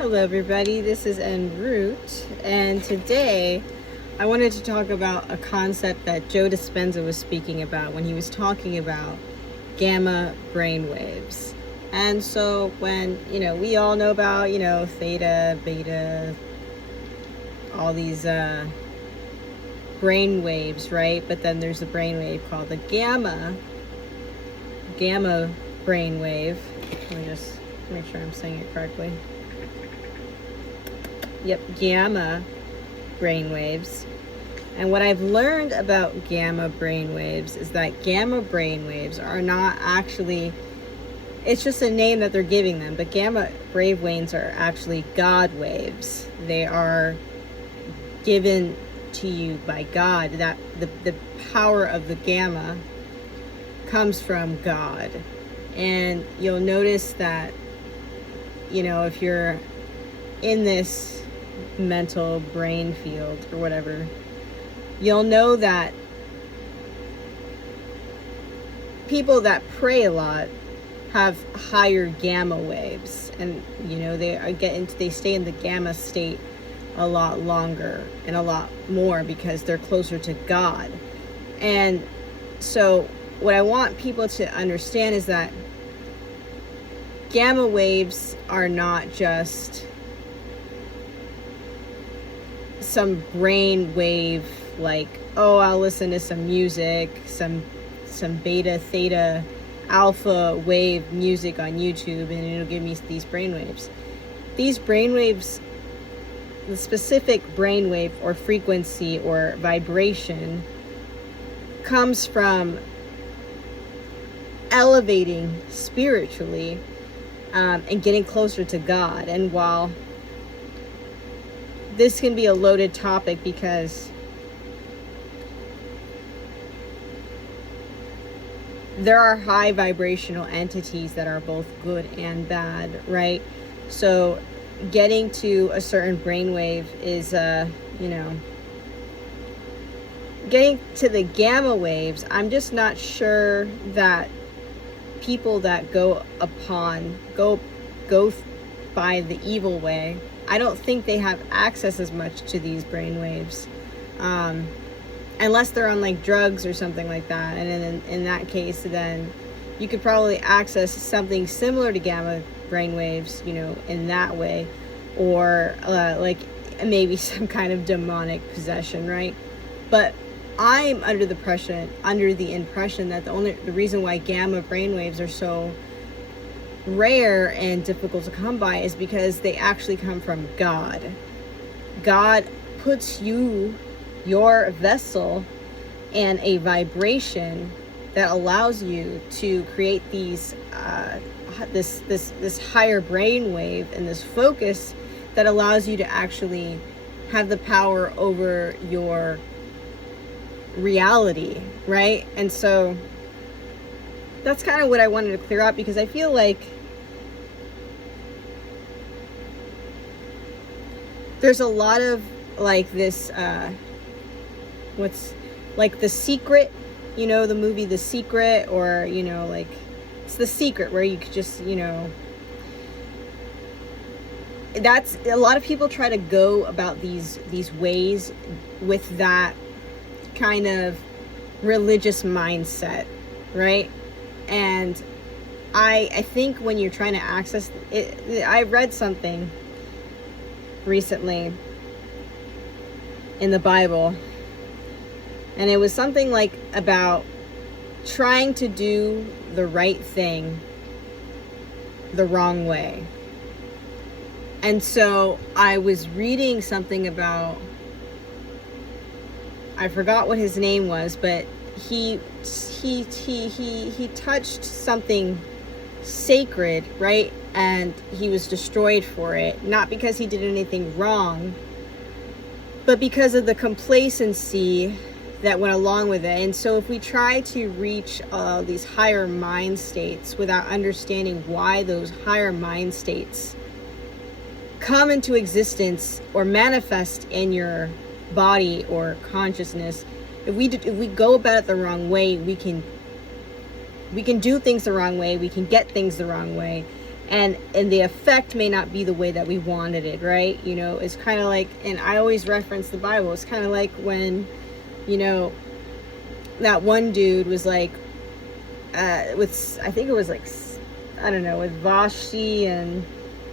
Hello everybody, this is En route, and today I wanted to talk about a concept that Joe Dispenza was speaking about when he was talking about gamma brainwaves. And so when, we all know about, theta, beta, all these brainwaves, right? But then there's a brainwave called the gamma brainwave. Let me just make sure I'm saying it correctly. Yep, gamma brainwaves. And what I've learned about gamma brainwaves is that gamma brainwaves are not actually, it's just a name that they're giving them, but gamma brainwaves are actually God waves. They are given to you by God. That the power of the gamma comes from God. And you'll notice that, if you're in this mental brain field or whatever, you'll know that people that pray a lot have higher gamma waves, and they stay in the gamma state a lot longer and a lot more because they're closer to God. And so what I want people to understand is that gamma waves are not just some brain wave like, oh, I'll listen to some music, some beta, theta, alpha wave music on YouTube and it'll give me these brain waves. These brain waves, the specific brainwave or frequency or vibration, comes from elevating spiritually and getting closer to God. And while this can be a loaded topic because there are high vibrational entities that are both good and bad, right? So getting to a certain brainwave is, getting to the gamma waves. I'm just not sure that people that go by the evil way, I don't think they have access as much to these brainwaves, unless they're on like drugs or something like that. And in that case, then you could probably access something similar to gamma brainwaves, in that way, or like maybe some kind of demonic possession, right? But I'm under the impression that the reason why gamma brainwaves are so rare and difficult to come by is because they actually come from God. God puts your vessel in a vibration that allows you to create these this higher brainwave and this focus that allows you to actually have the power over your reality, right? And so that's kind of what I wanted to clear up, because I feel like there's a lot of like this what's like The Secret, the movie The Secret, or like it's The Secret, where you could just that's a lot of people try to go about these ways with that kind of religious mindset, right? And I think when you're trying to access it, I read something recently in the Bible, and it was something like about trying to do the right thing the wrong way. And so I was reading something about, I forgot what his name was, but he touched something sacred, right? And he was destroyed for it, not because he did anything wrong, but because of the complacency that went along with it. And so if we try to reach these higher mind states without understanding why those higher mind states come into existence or manifest in your body or consciousness, if we go about it the wrong way, we can do things the wrong way, we can get things the wrong way, and the effect may not be the way that we wanted it, right? You know, it's kind of like, and I always reference the Bible, it's kind of like when, you know, that one dude was like, with, I think it was like, I don't know, with Vashti and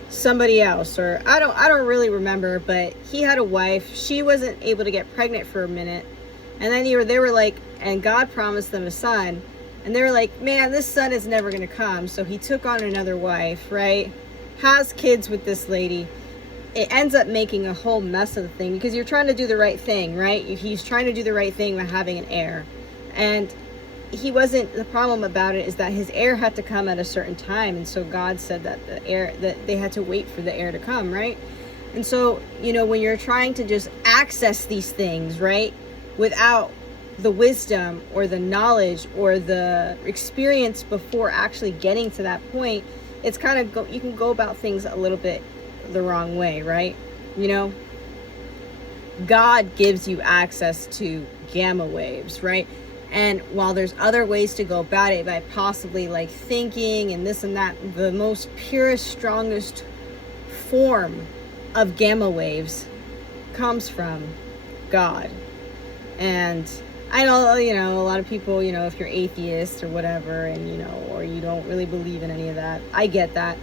somebody else, or I don't really remember, but he had a wife. She wasn't able to get pregnant for a minute, and then they were like, and God promised them a son, and they were like, man, this son is never going to come. So he took on another wife, right? Has kids with this lady. It ends up making a whole mess of the thing, because you're trying to do the right thing, right? He's trying to do the right thing by having an heir, and he wasn't, the problem about it is that his heir had to come at a certain time, and so God said that the heir, that they had to wait for the heir to come, right? And so, you know, when you're trying to just access these things, right, without the wisdom or the knowledge or the experience before actually getting to that point, it's kind of you can go about things a little bit the wrong way, right? You know, God gives you access to gamma waves, right? And while there's other ways to go about it by possibly like thinking and this and that, the most purest, strongest form of gamma waves comes from God. And I know, you know, a lot of people, you know, if you're atheist or whatever, and, you know, or you don't really believe in any of that, I get that.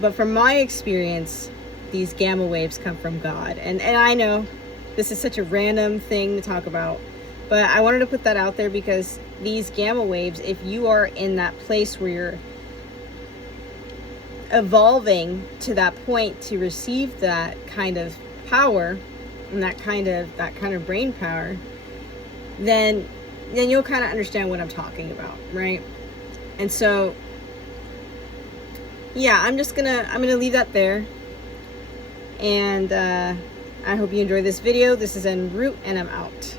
But from my experience, these gamma waves come from God. And I know this is such a random thing to talk about, but I wanted to put that out there because these gamma waves, if you are in that place where you're evolving to that point to receive that kind of power and that kind of brain power, then you'll kind of understand what I'm talking about, right? And so, yeah, I'm gonna leave that there. And I hope you enjoyed this video. This is En Route, and I'm out.